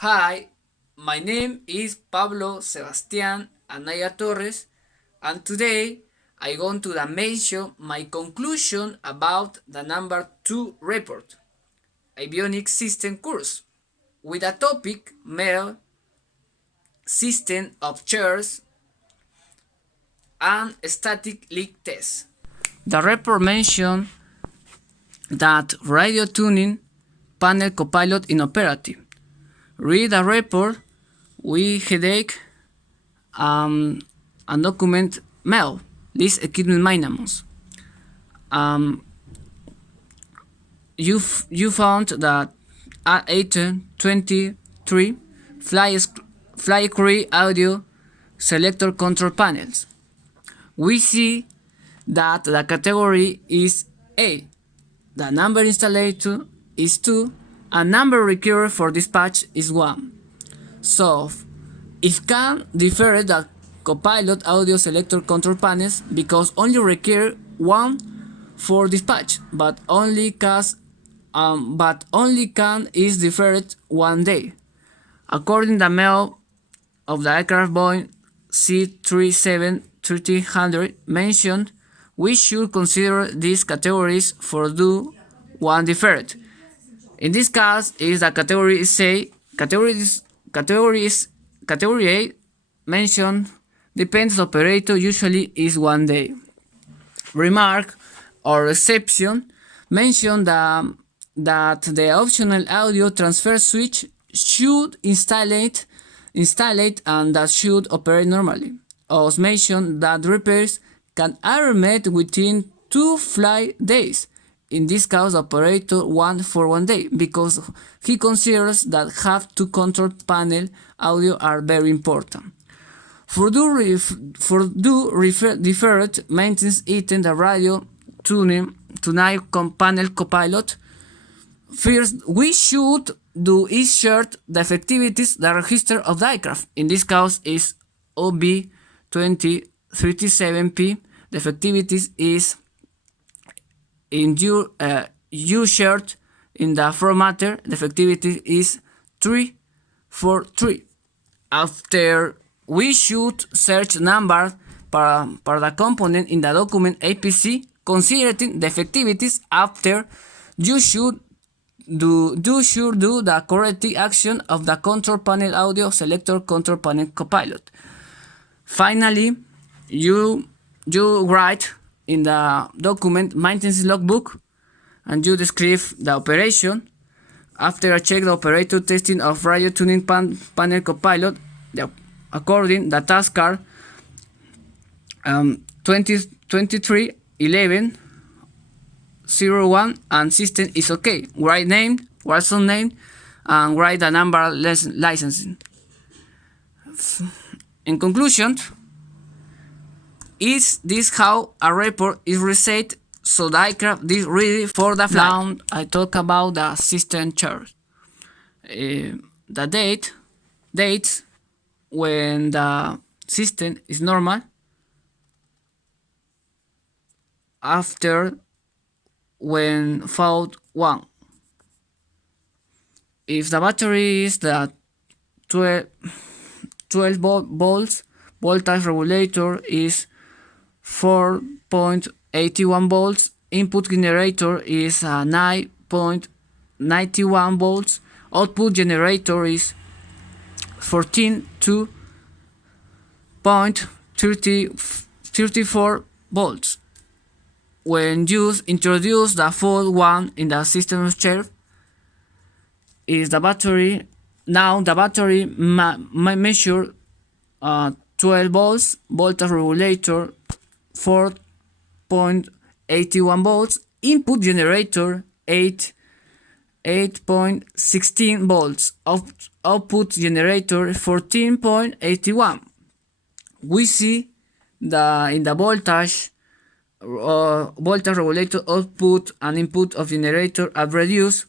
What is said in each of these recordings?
Hi, my name is Pablo Sebastián Anaya Torres, and today I going to mention my conclusion about the number 2 report, avionics system course, with a topic mail system of chairs and static leak test. The report mentioned that radio tuning panel copilot inoperative. Read the report with headache and document mail list equipment maintenance. Um, you found that at 1823 fly crew audio selector control panels. We see that the category is A. The number installed is 2 and number required for dispatch is 1. So it can differ the copilot audio selector control panels because only require 1 for dispatch, but only can is deferred 1 day. According to the mail of the aircraft Boeing C-37-300 mentioned, we should consider these categories for do 1 deferred. In this case, is the category say category A mentioned depends operator usually is 1 day. Remark or exception mention that the optional audio transfer switch should installed and that should operate normally. Also mention that repairs can are made within 2 flight days. In this case, operator 1 for 1 day because he considers that have to control panel audio are very important. For deferred maintenance item the radio tuning tonight panel copilot. First, we should do insert the effectivities the register of the aircraft. In this case is OB2037P. The effectivities is in U shirt in the formatter. The effectivity is 343. After we should search number para the component in the document APC considering the effectivities. After you should do the correct action of the control panel audio selector control panel copilot. Finally, you write in the document maintenance logbook and you describe the operation. After I check the operator testing of radio tuning panel copilot, according the task card 2023 11 01 and system is okay. Write name, Watson name, and write the number licensing. In conclusion, is this how a report is reset so the aircraft is ready for the flight? Now I talk about the system chart. The dates when the system is normal, after when fault 1. If the battery is the 12 volts, voltage regulator is 4.81 volts, input generator is 9.91 volts, output generator is 14.34 volts. When you introduce the fault 1 in the system of chair, is the battery. Now the battery measure 12 volts, voltage regulator 4.81 volts, input generator 8.16 volts, output generator 14.81. We see in the voltage regulator output and input of generator are reduced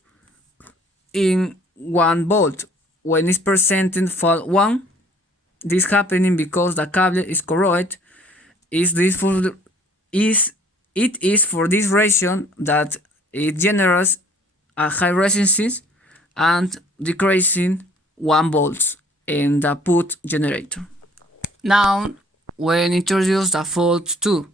in 1 volt when it's presenting fault 1. This happening because the cable is corroded. It is for this reason that it generates a high resistance and decreasing 1 volts in the put generator. Now, when introduce the fault 2,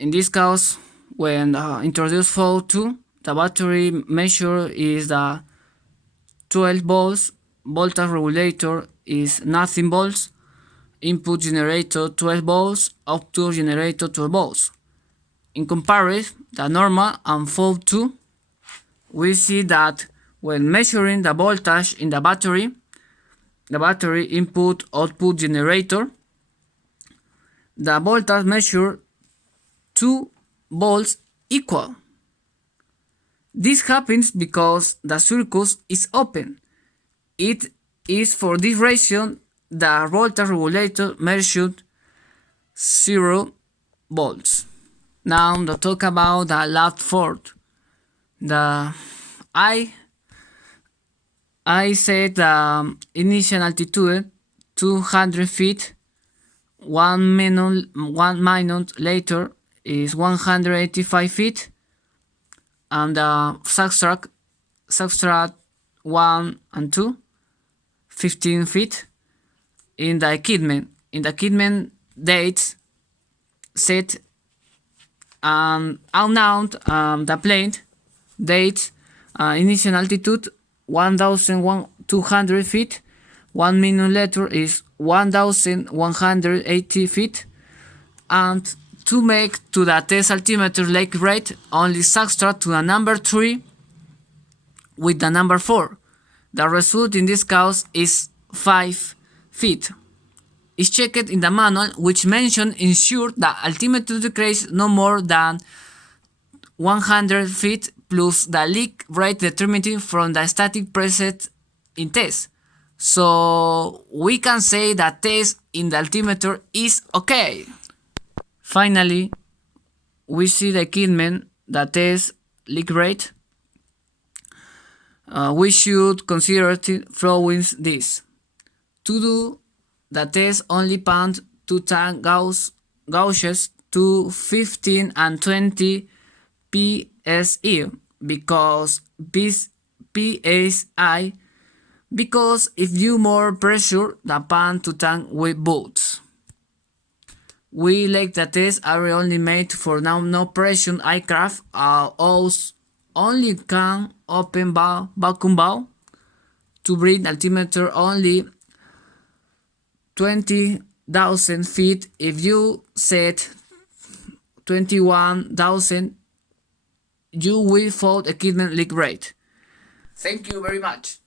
in this case, when introduce fault 2, the battery measure is the 12 volts, voltage regulator is nothing volts, input generator 12 volts, output generator 12 volts. In comparison, the normal and fault 2, we see that when measuring the voltage in the battery input output generator, the voltage measure 2 volts equal. This happens because the circuit is open. It is for this reason the voltage regulator measured 0 volts. Now to talk about the last fault. I set the initial altitude 200 feet. 1 minute later is 185 feet, and the subtract 1 and 2, 15 feet. In the equipment dates set unknown the plane date initial altitude 1,200 feet. 1 minute later is 1,180 feet, and to make to the test altimeter lake rate, only subtract to the number 3 with the number 4. The result in this case is 5 feet. Is checked in the manual, which mention ensure that altimeter decrease no more than 100 feet plus the leak rate determined from the static preset in test. So we can say that test in the altimeter is okay. Finally, we see the equipment that test leak rate. We should consider following this. To do the test, only point to tank gauges to 15 and 20 psi because psi because if you more pressure, the pan to tank will boot. We like the test are only made for now no pressure aircraft only can open vacuum valve to bring altimeter only 20,000 feet. If you set 21,000, you will find equipment leak rate. Thank you very much.